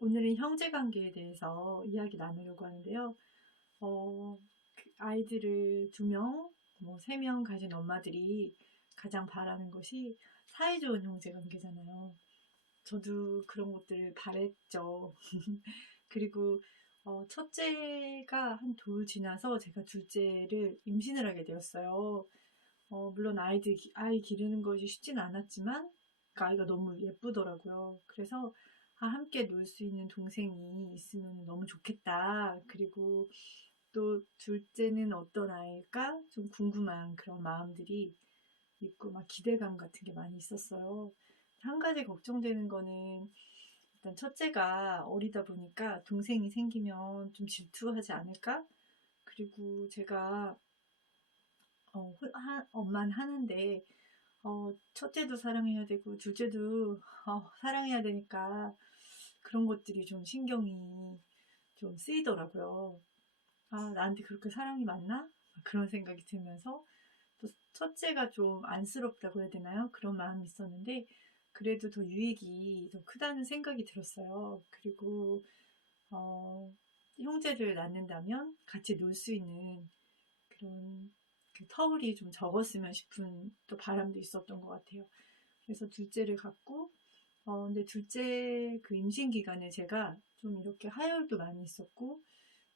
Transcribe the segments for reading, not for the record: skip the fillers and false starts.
오늘은 형제 관계에 대해서 이야기 나누려고 하는데요. 아이들을 2명, 3명 가진 엄마들이 가장 바라는 것이 사이좋은 형제 관계잖아요. 저도 그런 것들을 바랬죠. 그리고 첫째가 한 돌 지나서 제가 둘째를 임신을 하게 되었어요. 물론 아이 기르는 것이 쉽진 않았지만 그 아이가 너무 예쁘더라고요. 그래서 함께 놀 수 있는 동생이 있으면 너무 좋겠다. 그리고 또 둘째는 어떤 아이일까 좀 궁금한 그런 마음들이 있고 막 기대감 같은 게 많이 있었어요. 한 가지 걱정되는 거는 일단 첫째가 어리다 보니까 동생이 생기면 좀 질투하지 않을까? 그리고 제가 엄만 하는데 첫째도 사랑해야 되고 둘째도 사랑해야 되니까 그런 것들이 좀 신경이 좀 쓰이더라고요. 나한테 그렇게 사랑이 많나? 그런 생각이 들면서 또 첫째가 좀 안쓰럽다고 해야 되나요? 그런 마음이 있었는데 그래도 더 유익이 더 크다는 생각이 들었어요. 그리고 어, 형제를 낳는다면 같이 놀 수 있는 그런 그 터울이 좀 적었으면 싶은 또 바람도 있었던 것 같아요. 그래서 둘째를 갖고 근데 둘째 그 임신 기간에 제가 좀 이렇게 하혈도 많이 있었고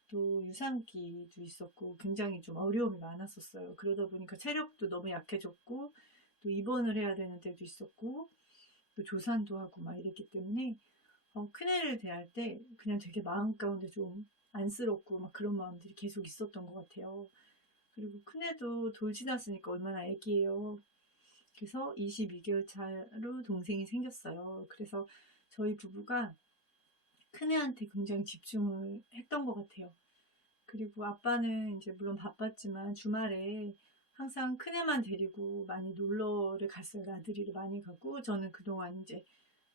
또 유산기도 있었고 굉장히 좀 어려움이 많았었어요. 그러다 보니까 체력도 너무 약해졌고 또 입원을 해야 되는 때도 있었고 또 조산도 하고 막 이랬기 때문에 큰애를 대할 때 그냥 되게 마음 가운데 좀 안쓰럽고 막 그런 마음들이 계속 있었던 것 같아요. 그리고 큰애도 돌 지났으니까 얼마나 애기예요. 그래서 22개월 차로 동생이 생겼어요. 그래서 저희 부부가 큰애한테 굉장히 집중을 했던 것 같아요. 그리고 아빠는 이제 물론 바빴지만 주말에 항상 큰애만 데리고 많이 놀러를 갔어요. 나들이를 많이 가고 저는 그동안 이제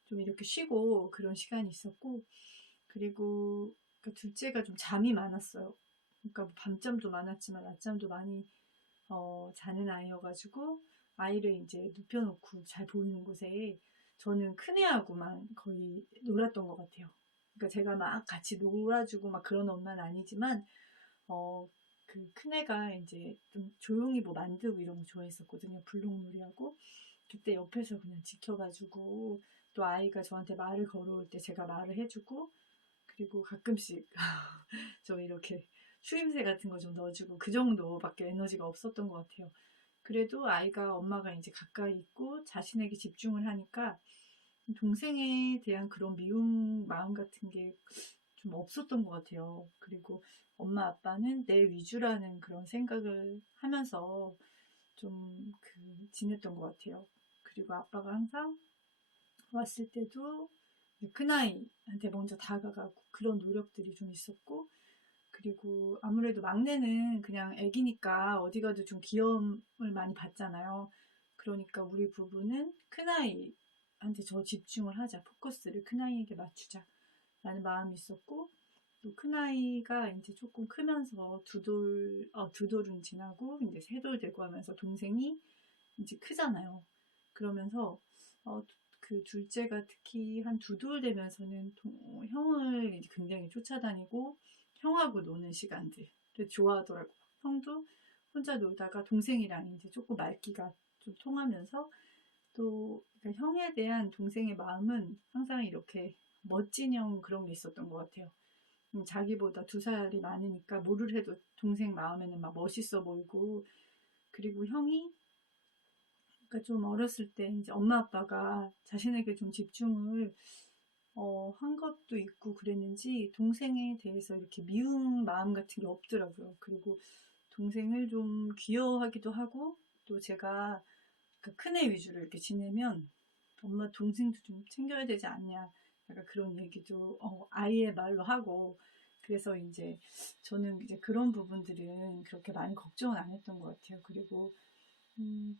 좀 이렇게 쉬고 그런 시간이 있었고 그리고 그 둘째가 좀 잠이 많았어요. 그러니까 뭐 밤잠도 많았지만 낮잠도 많이 자는 아이여가지고 아이를 이제 눕혀놓고 잘 보이는 곳에 저는 큰애하고만 거의 놀았던 것 같아요. 그러니까 제가 막 같이 놀아주고 막 그런 엄마는 아니지만 그 큰애가 이제 좀 조용히 뭐 만들고 이런 거 좋아했었거든요. 블록놀이하고 그때 옆에서 그냥 지켜봐주고 또 아이가 저한테 말을 걸어올 때 제가 말을 해주고 그리고 가끔씩 좀 이렇게 추임새 같은 거 좀 넣어주고 그 정도밖에 에너지가 없었던 것 같아요. 그래도 아이가 엄마가 이제 가까이 있고 자신에게 집중을 하니까 동생에 대한 그런 미움 마음 같은 게 좀 없었던 것 같아요. 그리고 엄마 아빠는 내 위주라는 그런 생각을 하면서 좀 지냈던 것 같아요. 그리고 아빠가 항상 왔을 때도 큰아이한테 먼저 다가가고 그런 노력들이 좀 있었고 그리고 아무래도 막내는 그냥 애기니까 어디 가도 좀 귀여움을 많이 받잖아요. 그러니까 우리 부부는 큰아이한테 더 집중을 하자. 포커스를 큰아이에게 맞추자. 라는 마음이 있었고 또 큰아이가 이제 조금 크면서 두 돌은 지나고 이제 세 돌 되고 하면서 동생이 이제 크잖아요. 그러면서 그 둘째가 특히 한 두 돌 되면서는 형을 이제 굉장히 쫓아다니고 형하고 노는 시간들을 좋아하더라고요. 형도 혼자 놀다가 동생이랑 이제 조금 말귀가 좀 통하면서 또 그러니까 형에 대한 동생의 마음은 항상 이렇게 멋진 형 그런 게 있었던 것 같아요. 자기보다 2살이 많으니까 뭐를 해도 동생 마음에는 막 멋있어 보이고 그리고 형이 그러니까 좀 어렸을 때 이제 엄마 아빠가 자신에게 좀 집중을 한 것도 있고 그랬는지 동생에 대해서 이렇게 미운 마음 같은 게 없더라고요. 그리고 동생을 좀 귀여워하기도 하고 또 제가 그 큰애 위주로 이렇게 지내면 엄마 동생도 좀 챙겨야 되지 않냐 약간 그런 얘기도 아이의 말로 하고 그래서 이제 저는 이제 그런 부분들은 그렇게 많이 걱정은 안 했던 것 같아요. 그리고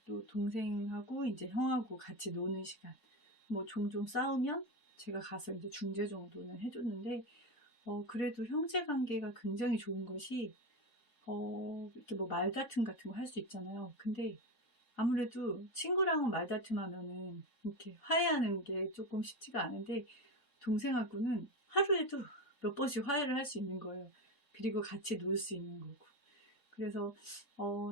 또 동생하고 이제 형하고 같이 노는 시간 뭐 종종 싸우면 제가 가서 이제 중재 정도는 해줬는데 그래도 형제 관계가 굉장히 좋은 것이 이렇게 뭐 말다툼 같은 거 할 수 있잖아요. 근데 아무래도 친구랑은 말다툼하면은 이렇게 화해하는 게 조금 쉽지가 않은데 동생하고는 하루에도 몇 번씩 화해를 할 수 있는 거예요. 그리고 같이 놀 수 있는 거고. 그래서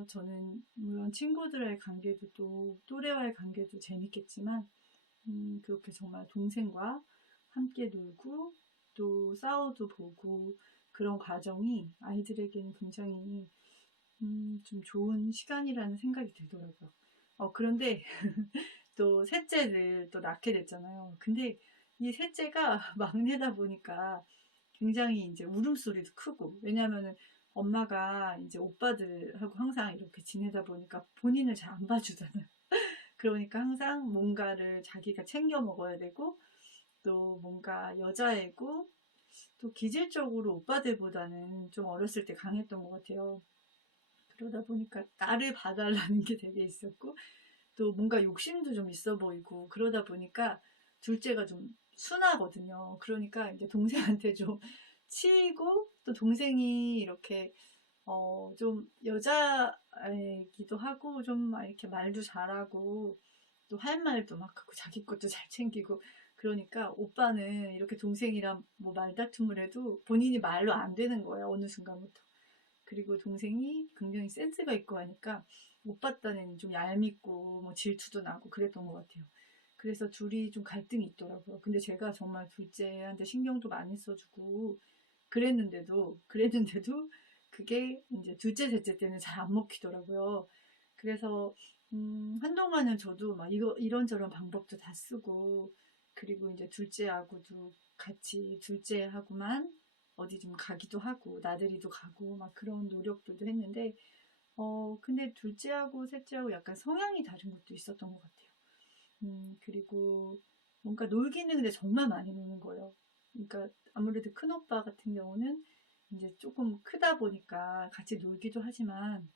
저는 물론 친구들의 관계도 또 또래와의 관계도 재밌겠지만 그렇게 정말 동생과 함께 놀고 또 싸워도 보고 그런 과정이 아이들에게는 굉장히 좀 좋은 시간이라는 생각이 들더라고요. 그런데 또 셋째를 또 낳게 됐잖아요. 근데 이 셋째가 막내다 보니까 굉장히 이제 울음소리도 크고, 왜냐면은 엄마가 이제 오빠들하고 항상 이렇게 지내다 보니까 본인을 잘 안 봐주잖아요. 그러니까 항상 뭔가를 자기가 챙겨 먹어야 되고, 또 뭔가 여자애고, 또 기질적으로 오빠들보다는 좀 어렸을 때 강했던 것 같아요. 그러다 보니까 나를 봐달라는 게 되게 있었고, 또 뭔가 욕심도 좀 있어 보이고, 그러다 보니까 둘째가 좀 순하거든요. 그러니까 이제 동생한테 좀 치이고, 또 동생이 이렇게 좀 여자이기도 하고 좀 막 이렇게 말도 잘하고 또 할 말도 막 하고 자기 것도 잘 챙기고, 그러니까 오빠는 이렇게 동생이랑 뭐 말다툼을 해도 본인이 말로 안 되는 거예요, 어느 순간부터. 그리고 동생이 굉장히 센스가 있고 하니까 오빠 딴에는 좀 얄밉고 뭐 질투도 나고 그랬던 것 같아요. 그래서 둘이 좀 갈등이 있더라고요. 근데 제가 정말 둘째한테 신경도 많이 써주고 그랬는데도 그게 이제 둘째, 셋째 때는 잘 안 먹히더라고요. 그래서 한동안은 저도 막 이런저런 방법도 다 쓰고, 그리고 이제 둘째하고도 같이 둘째하고만 어디 좀 가기도 하고 나들이도 가고 막 그런 노력들도 했는데, 근데 둘째하고 셋째하고 약간 성향이 다른 것도 있었던 것 같아요. 그리고 뭔가 놀기는 근데 정말 많이 노는 거예요. 그러니까 아무래도 큰 오빠 같은 경우는 이제 조금 크다 보니까 같이 놀기도 하지만,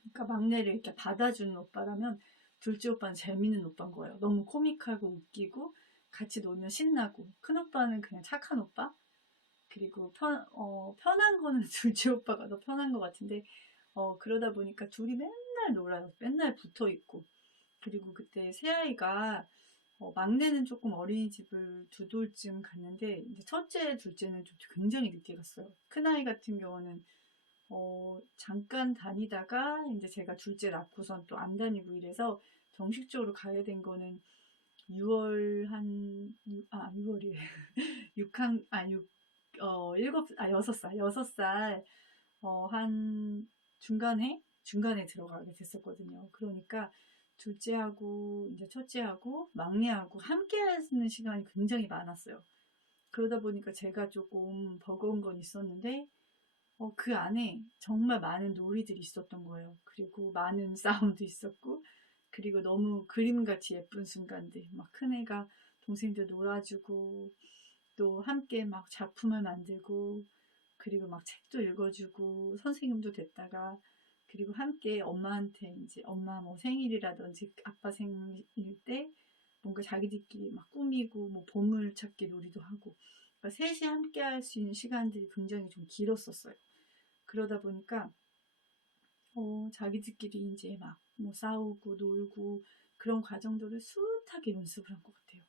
그러니까 막내를 이렇게 받아주는 오빠라면 둘째 오빠는 재밌는 오빠인 거예요. 너무 코믹하고 웃기고 같이 놀면 신나고, 큰 오빠는 그냥 착한 오빠. 그리고 편한 거는 둘째 오빠가 더 편한 것 같은데, 그러다 보니까 둘이 맨날 놀아요. 맨날 붙어 있고. 그리고 그때 새아이가 막내는 조금 어린이집을 두 돌쯤 갔는데, 이제 첫째, 둘째는 좀 굉장히 늦게 갔어요. 큰아이 같은 경우는 잠깐 다니다가 이제 제가 둘째 낳고선 또 안 다니고 이래서 정식적으로 가야 된 거는 6월 6월이래. 6학, 아, 6, 6살, 한 중간에 들어가게 됐었거든요. 그러니까 둘째하고 이제 첫째하고 막내하고 함께 하는 시간이 굉장히 많았어요. 그러다 보니까 제가 조금 버거운 건 있었는데, 그 안에 정말 많은 놀이들이 있었던 거예요. 그리고 많은 싸움도 있었고, 그리고 너무 그림같이 예쁜 순간들, 막 큰애가 동생들 놀아주고, 또 함께 막 작품을 만들고, 그리고 막 책도 읽어주고, 선생님도 됐다가, 그리고 함께 엄마한테 이제 엄마 뭐 생일이라든지 아빠 생일 때 뭔가 자기들끼리 막 꾸미고, 뭐 보물찾기 놀이도 하고, 그러니까 셋이 함께 할 수 있는 시간들이 굉장히 좀 길었었어요. 그러다 보니까 자기들끼리 이제 막 뭐 싸우고 놀고 그런 과정들을 숱하게 연습을 한 것 같아요.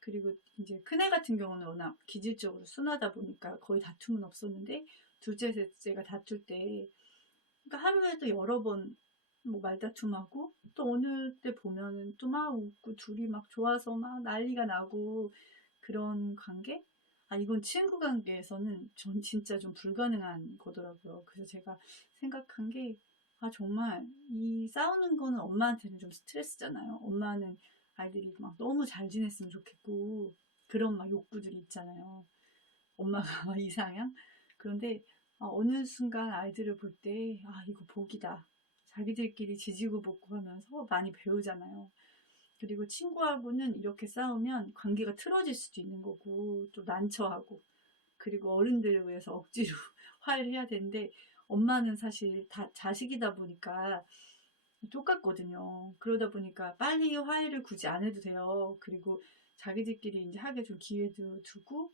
그리고 이제 큰애 같은 경우는 워낙 기질적으로 순하다 보니까 거의 다툼은 없었는데, 둘째, 셋째가 다툴 때, 그러니까 하루에도 여러 번 뭐 말다툼하고, 또 어느 때 보면은 또 막 웃고 둘이 막 좋아서 막 난리가 나고 그런 관계? 이건 친구 관계에서는 전 진짜 좀 불가능한 거더라고요. 그래서 제가 생각한 게, 정말 이 싸우는 거는 엄마한테는 좀 스트레스잖아요. 엄마는 아이들이 막 너무 잘 지냈으면 좋겠고, 그런 막 욕구들이 있잖아요. 엄마가 막 이상향? 그런데 어느 순간 아이들을 볼 때, 이거 복이다. 자기들끼리 지지고 볶고 하면서 많이 배우잖아요. 그리고 친구하고는 이렇게 싸우면 관계가 틀어질 수도 있는 거고, 또 난처하고, 그리고 어른들을 위해서 억지로 화해를 해야 되는데, 엄마는 사실 다 자식이다 보니까 똑같거든요. 그러다 보니까 빨리 화해를 굳이 안 해도 돼요. 그리고 자기들끼리 이제 하게 좀 기회도 두고,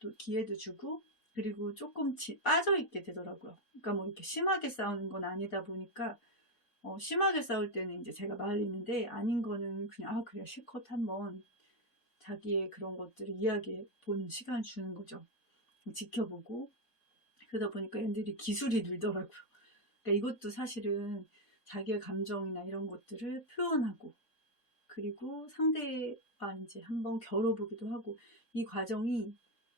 또 기회도 주고, 그리고 조금 빠져있게 되더라고요. 그러니까 뭐 이렇게 심하게 싸우는 건 아니다 보니까, 심하게 싸울 때는 이제 제가 말리는데, 아닌 거는 그냥, 그래, 실컷 한번 자기의 그런 것들을 이야기해 보는 시간을 주는 거죠. 지켜보고. 그러다 보니까 애들이 기술이 늘더라고요. 그러니까 이것도 사실은 자기의 감정이나 이런 것들을 표현하고, 그리고 상대와 이제 한번 겨뤄보기도 하고, 이 과정이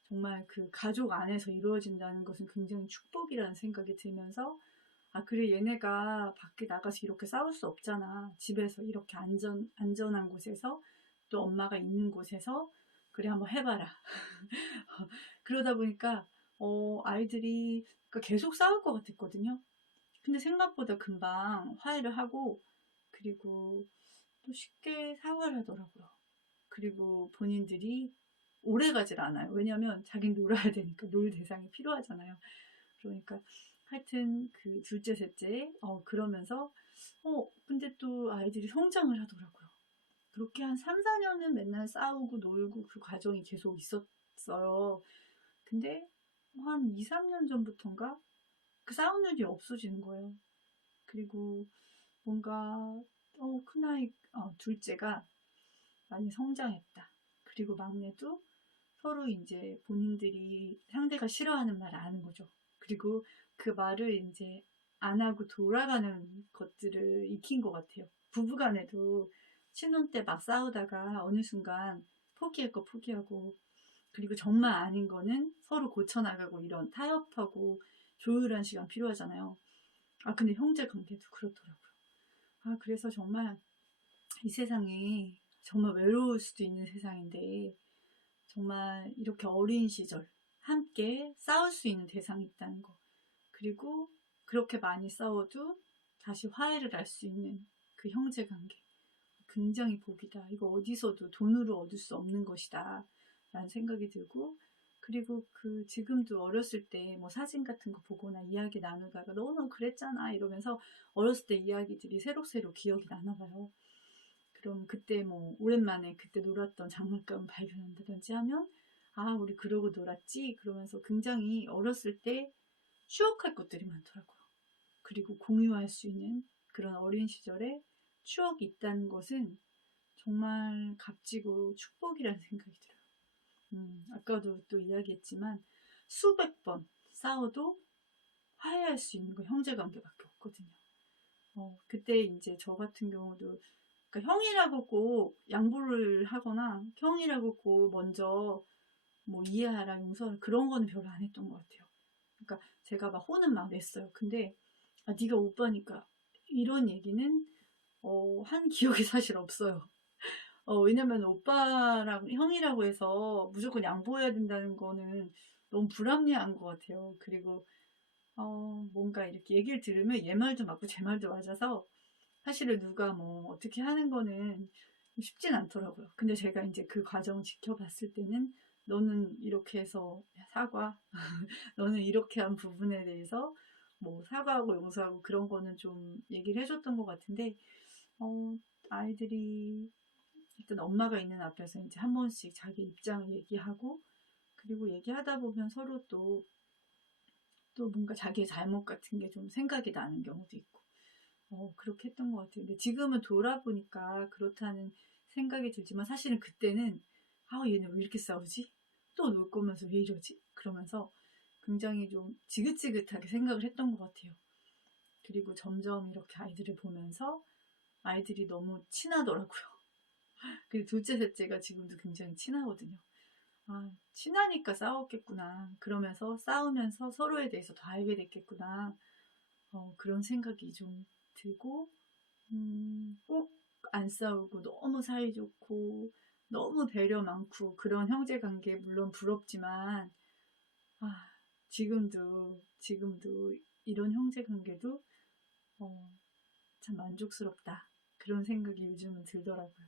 정말 그 가족 안에서 이루어진다는 것은 굉장히 축복이라는 생각이 들면서, 아, 그래, 얘네가 밖에 나가서 이렇게 싸울 수 없잖아. 집에서 이렇게 안전한 곳에서, 또 엄마가 있는 곳에서, 그래, 한번 해봐라. 그러다 보니까, 아이들이 그러니까 계속 싸울 것 같았거든요. 근데 생각보다 금방 화해를 하고, 그리고 또 쉽게 사과를 하더라고요. 그리고 본인들이 오래 가질 않아요. 왜냐면 자기는 놀아야 되니까 놀 대상이 필요하잖아요. 그러니까 하여튼 그 둘째, 셋째 그러면서 근데 또 아이들이 성장을 하더라고요. 그렇게 한 3, 4년은 맨날 싸우고 놀고 그 과정이 계속 있었어요. 근데 한 2, 3년 전부터인가 그 싸우는 일이 없어지는 거예요. 그리고 뭔가 큰아이 둘째가 많이 성장했다. 그리고 막내도 서로 이제 본인들이 상대가 싫어하는 말을 아는 거죠. 그리고 그 말을 이제 안 하고 돌아가는 것들을 익힌 것 같아요. 부부간에도 신혼 때 막 싸우다가 어느 순간 포기할 거 포기하고, 그리고 정말 아닌 거는 서로 고쳐나가고, 이런 타협하고 조율한 시간 필요하잖아요. 아, 근데 형제 관계도 그렇더라고요. 아, 그래서 정말 이 세상이 정말 외로울 수도 있는 세상인데, 정말 이렇게 어린 시절 함께 싸울 수 있는 대상이 있다는 거, 그리고 그렇게 많이 싸워도 다시 화해를 할 수 있는 그 형제 관계, 굉장히 복이다. 이거 어디서도 돈으로 얻을 수 없는 것이다 라는 생각이 들고, 그리고 그 지금도 어렸을 때 뭐 사진 같은 거 보거나 이야기 나누다가 너는 그랬잖아 이러면서 어렸을 때 이야기들이 새록새록 기억이 나나 봐요. 그럼 그때 뭐 오랜만에 그때 놀았던 장난감 발견한다든지 하면, 아, 우리 그러고 놀았지? 그러면서 굉장히 어렸을 때 추억할 것들이 많더라고요. 그리고 공유할 수 있는 그런 어린 시절에 추억이 있다는 것은 정말 값지고 축복이라는 생각이 들어요. 아까도 또 이야기했지만 수백 번 싸워도 화해할 수 있는 건 형제관계밖에 없거든요. 그때 이제 저 같은 경우도, 그러니까 형이라고 꼭 양보를 하거나 형이라고 꼭 먼저 뭐 이해하라, 용서하라, 그런 거는 별로 안 했던 것 같아요. 그러니까 제가 막 혼은 막 냈어요. 근데 네가 오빠니까, 이런 얘기는 한 기억이 사실 없어요. 왜냐면 오빠랑 형이라고 해서 무조건 양보해야 된다는 거는 너무 불합리한 것 같아요. 그리고 뭔가 이렇게 얘기를 들으면 얘 말도 맞고 제 말도 맞아서 사실은 누가 뭐 어떻게 하는 거는 쉽진 않더라고요. 근데 제가 이제 그 과정을 지켜봤을 때는, 너는 이렇게 해서 사과, 너는 이렇게 한 부분에 대해서 뭐 사과하고 용서하고 그런 거는 좀 얘기를 해줬던 것 같은데, 아이들이 일단 엄마가 있는 앞에서 이제 한 번씩 자기 입장을 얘기하고, 그리고 얘기하다 보면 서로 또 뭔가 자기의 잘못 같은 게 좀 생각이 나는 경우도 있고, 그렇게 했던 것 같아요. 근데 지금은 돌아보니까 그렇다는 생각이 들지만, 사실은 그때는 얘는 왜 이렇게 싸우지? 또 놀 거면서 왜 이러지? 그러면서 굉장히 좀 지긋지긋하게 생각을 했던 것 같아요. 그리고 점점 이렇게 아이들을 보면서 아이들이 너무 친하더라고요. 그리고 둘째, 셋째가 지금도 굉장히 친하거든요. 친하니까 싸웠겠구나. 그러면서 싸우면서 서로에 대해서 더 알게 됐겠구나. 그런 생각이 좀 들고, 꼭 안 싸우고 너무 사이좋고 너무 배려 많고 그런 형제 관계 물론 부럽지만, 지금도 이런 형제 관계도 참 만족스럽다, 그런 생각이 요즘은 들더라고요.